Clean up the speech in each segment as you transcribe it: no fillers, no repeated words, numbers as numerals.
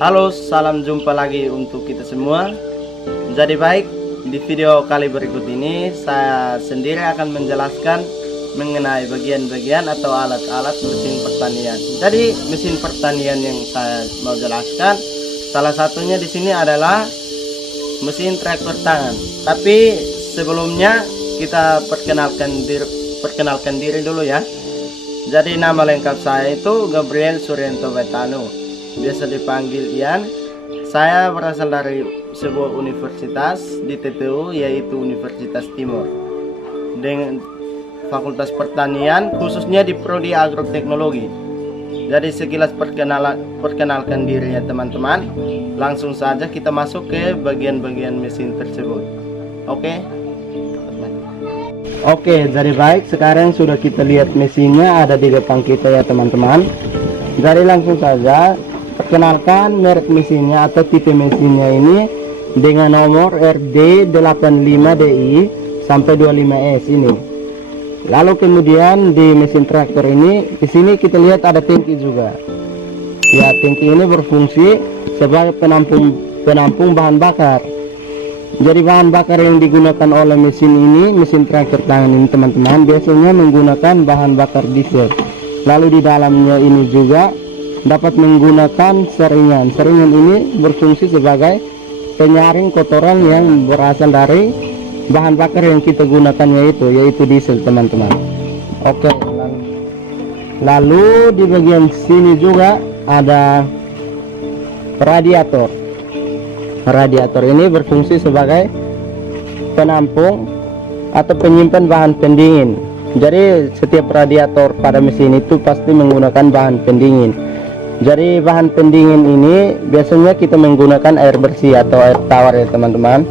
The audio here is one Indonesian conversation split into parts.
Halo, salam jumpa lagi untuk kita semua. Jadi baik, di video kali berikut ini saya sendiri akan menjelaskan mengenai bagian-bagian atau alat-alat mesin pertanian. Jadi mesin pertanian yang saya mau jelaskan salah satunya di sini adalah mesin traktor tangan. Tapi sebelumnya kita perkenalkan diri dulu ya. Jadi nama lengkap saya itu Gabriel Suryanto Betano, biasa dipanggil Ian. Saya berasal dari sebuah universitas di TTU, yaitu Universitas Timur, dengan Fakultas Pertanian, khususnya di Prodi Agroteknologi. Jadi sekilas perkenalkan diri ya teman-teman. Langsung saja kita masuk ke bagian-bagian mesin tersebut. Oke, jadi baik, sekarang sudah kita lihat mesinnya ada di depan kita ya teman-teman. Jadi langsung saja perkenalkan merek mesinnya atau tipe mesinnya ini dengan nomor RD85DI sampai 25S ini. Lalu kemudian di mesin traktor ini, di sini kita lihat ada tangki juga. Ya, tangki ini berfungsi sebagai penampung bahan bakar. Jadi bahan bakar yang digunakan oleh mesin ini, mesin traktor tangan ini teman-teman, biasanya menggunakan bahan bakar diesel. Lalu di dalamnya ini juga dapat menggunakan saringan. Saringan ini berfungsi sebagai penyaring kotoran yang berasal dari bahan bakar yang kita gunakan yaitu diesel teman-teman. Oke, lalu di bagian sini juga ada radiator. Radiator ini berfungsi sebagai penampung atau penyimpan bahan pendingin. Jadi setiap radiator pada mesin itu pasti menggunakan bahan pendingin. Jadi bahan pendingin ini biasanya kita menggunakan air bersih atau air tawar ya teman-teman.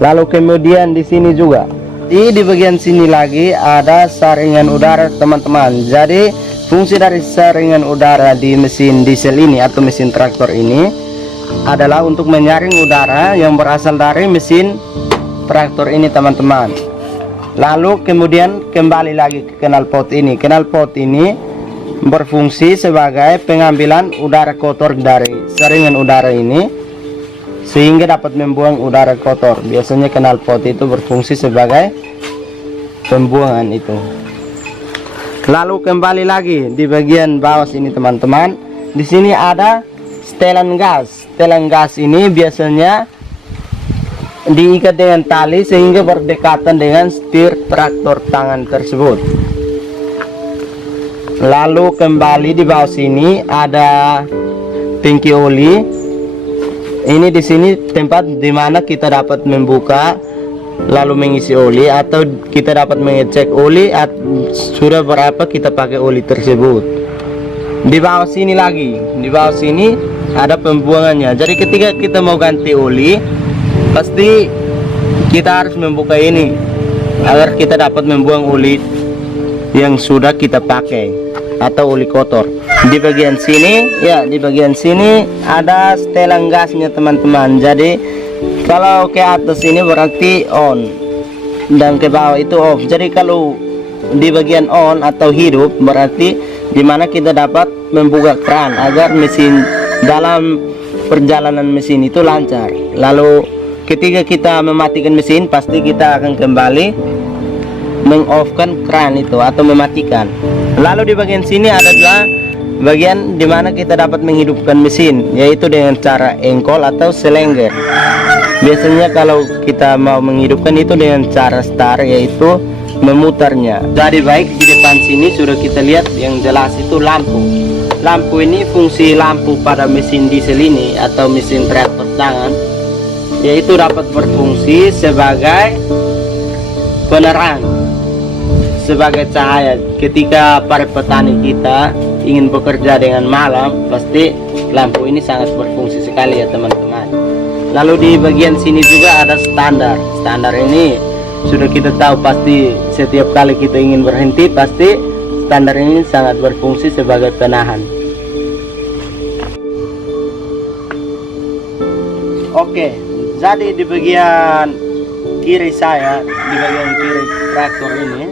Lalu kemudian di sini juga di bagian sini lagi ada saringan udara teman-teman. Jadi fungsi dari saringan udara di mesin diesel ini atau mesin traktor ini adalah untuk menyaring udara yang berasal dari mesin traktor ini teman-teman. Lalu kemudian kembali lagi ke knalpot ini. Knalpot ini berfungsi sebagai pengambilan udara kotor dari saringan udara ini sehingga dapat membuang udara kotor. Biasanya knalpot itu berfungsi sebagai pembuangan itu. Lalu kembali lagi di bagian bawah sini teman-teman. Di sini ada setelan gas. Setelan gas ini biasanya diikat dengan tali sehingga berdekatan dengan setir traktor tangan tersebut. Lalu kembali di bawah sini ada tangki oli. Ini di sini tempat dimana kita dapat membuka lalu mengisi oli atau kita dapat mengecek oli sudah berapa kita pakai oli tersebut. Di bawah sini lagi, di bawah sini ada pembuangannya. Jadi ketika kita mau ganti oli, pasti kita harus membuka ini agar kita dapat membuang oli yang sudah kita pakai atau oli kotor. Di bagian sini ya, di bagian sini ada setelan gasnya teman-teman. Jadi kalau ke atas ini berarti on dan ke bawah itu off. Jadi kalau di bagian on atau hidup berarti dimana kita dapat membuka keran agar mesin dalam perjalanan mesin itu lancar. Lalu ketika kita mematikan mesin, pasti kita akan kembali meng-off-kan keran itu atau mematikan. Lalu di bagian sini ada juga bagian dimana kita dapat menghidupkan mesin, yaitu dengan cara engkol atau selengger. Biasanya kalau kita mau menghidupkan itu dengan cara start, yaitu memutarnya. Jadi baik, di depan sini sudah kita lihat yang jelas itu lampu. Lampu ini fungsi lampu pada mesin diesel ini atau mesin traktor tangan, yaitu dapat berfungsi sebagai penerang, sebagai cahaya. Ketika para petani kita ingin bekerja dengan malam, pasti lampu ini sangat berfungsi sekali ya teman-teman. Lalu di bagian sini juga ada standar. Standar ini sudah kita tahu, pasti setiap kali kita ingin berhenti pasti standar ini sangat berfungsi sebagai penahan. Oke, jadi di bagian kiri saya, di bagian kiri traktor ini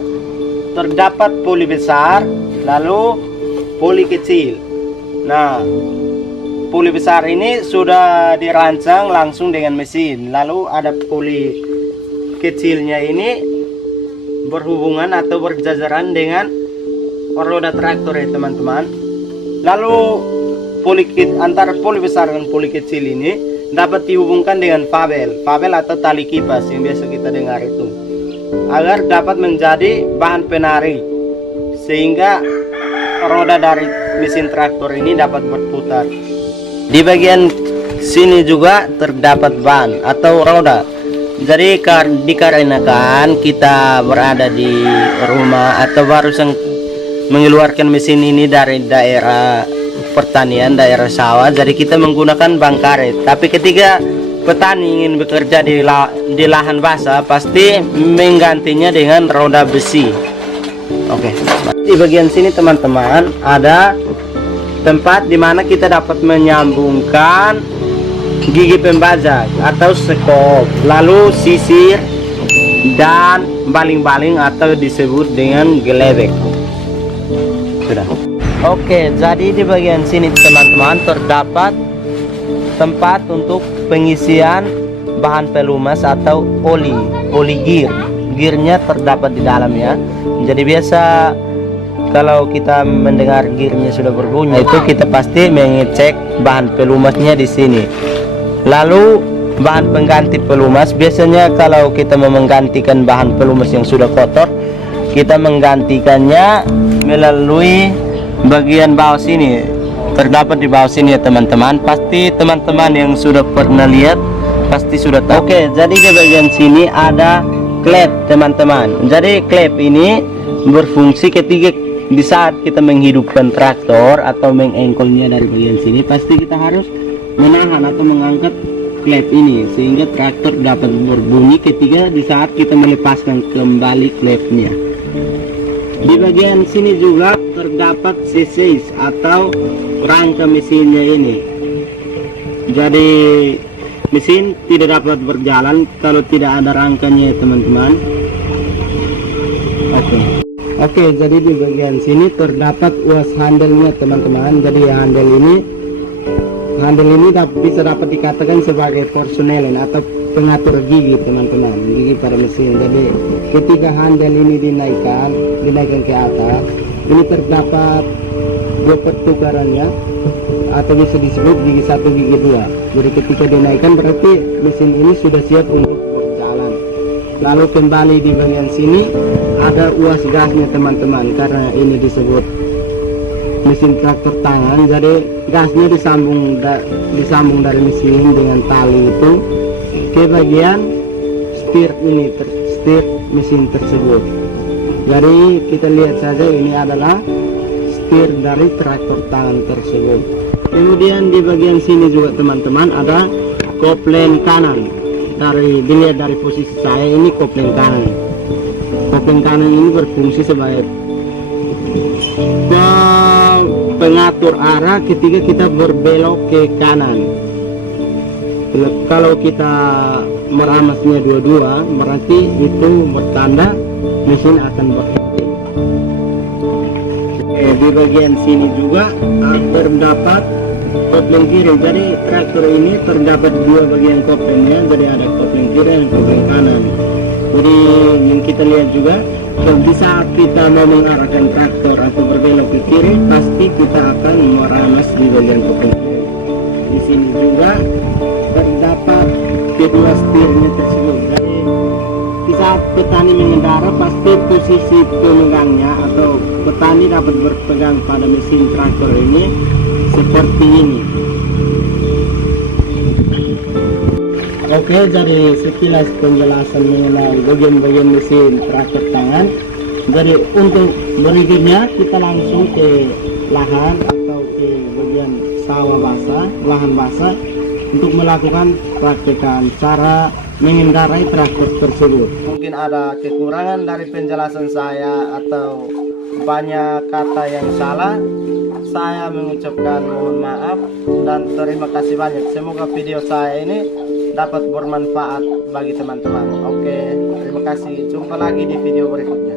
terdapat poli besar lalu poli kecil. Nah, puli besar ini sudah dirancang langsung dengan mesin. Lalu ada puli kecilnya ini berhubungan atau berjajaran dengan roda traktor ya teman-teman. Lalu antara puli besar dan puli kecil ini dapat dihubungkan dengan fabel atau tali kipas yang biasa kita dengar itu, agar dapat menjadi bahan penarik sehingga roda dari mesin traktor ini dapat berputar. Di bagian sini juga terdapat ban atau roda. Jadi dikarenakan kita berada di rumah atau barusan mengeluarkan mesin ini dari daerah pertanian, daerah sawah, jadi kita menggunakan ban karet. Tapi ketika petani ingin bekerja di lahan basah, pasti menggantinya dengan roda besi. Oke. Di bagian sini teman-teman ada tempat dimana kita dapat menyambungkan gigi pembajak atau sekop, lalu sisir dan baling-baling atau disebut dengan gelebek. Sudah. Oke, jadi di bagian sini teman-teman terdapat tempat untuk pengisian bahan pelumas atau oli gear. Gearnya terdapat di dalam ya. Jadi biasa kalau kita mendengar gearnya sudah berbunyi, itu kita pasti mengecek bahan pelumasnya di sini. Lalu bahan pengganti pelumas, biasanya kalau kita mau menggantikan bahan pelumas yang sudah kotor, kita menggantikannya melalui bagian bawah sini. Terdapat di bawah sini ya teman-teman. Pasti teman-teman yang sudah pernah lihat pasti sudah tahu. Oke, jadi di bagian sini ada klep teman-teman. Jadi klep ini berfungsi ketika di saat kita menghidupkan traktor atau mengengkolnya dari bagian sini, pasti kita harus menahan atau mengangkat klep ini sehingga traktor dapat berbunyi ketika di saat kita melepaskan kembali klepnya. Di bagian sini juga terdapat chassis atau rangka mesinnya ini. Jadi mesin tidak dapat berjalan kalau tidak ada rangkanya teman-teman. Oke, jadi di bagian sini terdapat uas handle-nya teman-teman. Jadi handle ini bisa dapat dikatakan sebagai porsionelen atau pengatur gigi teman-teman, gigi pada mesin. Jadi ketika handle ini dinaikkan ke atas, ini terdapat dua pertukarannya atau bisa disebut gigi 1 gigi 2. Jadi ketika dinaikkan berarti mesin ini sudah siap untuk berjalan. Lalu kembali di bagian sini ada uas gasnya teman-teman, karena ini disebut mesin traktor tangan. Jadi gasnya disambung dari mesin dengan tali itu ke bagian setir ini, setir mesin tersebut. Jadi kita lihat saja, ini adalah setir dari traktor tangan tersebut. Kemudian di bagian sini juga teman-teman ada kopling kanan. Dilihat dari posisi saya, ini kopling kanan. Kopling kanan ini berfungsi sebagai pengatur arah ketika kita berbelok ke kanan. Kalau kita meramasnya dua-dua, berarti itu bertanda mesin akan berhenti. Di bagian sini juga terdapat kopling kiri. Jadi traktor ini terdapat dua bagian koplingnya. Jadi ada kopling kiri dan kopling kanan. Jadi yang kita lihat juga, di saat kita mau mengarahkan traktor atau berbelok ke kiri, pasti kita akan meramas di bagian kopling kiri. Di sini juga terdapat kedua setirnya tersebut. Jadi di saat petani mengendara, pasti posisi pemegangnya atau petani dapat berpegang pada mesin traktor ini seperti ini. Oke, jadi sekilas penjelasan mengenai bagian-bagian mesin traktor tangan. Jadi untuk berikutnya kita langsung ke lahan atau ke bagian sawah basah, lahan basah, untuk melakukan praktekan cara mengendarai traktor tersebut. Mungkin ada kekurangan dari penjelasan saya atau banyak kata yang salah. Saya mengucapkan mohon maaf dan terima kasih banyak. Semoga video saya ini dapat bermanfaat bagi teman-teman. Oke, terima kasih. Jumpa lagi di video berikutnya.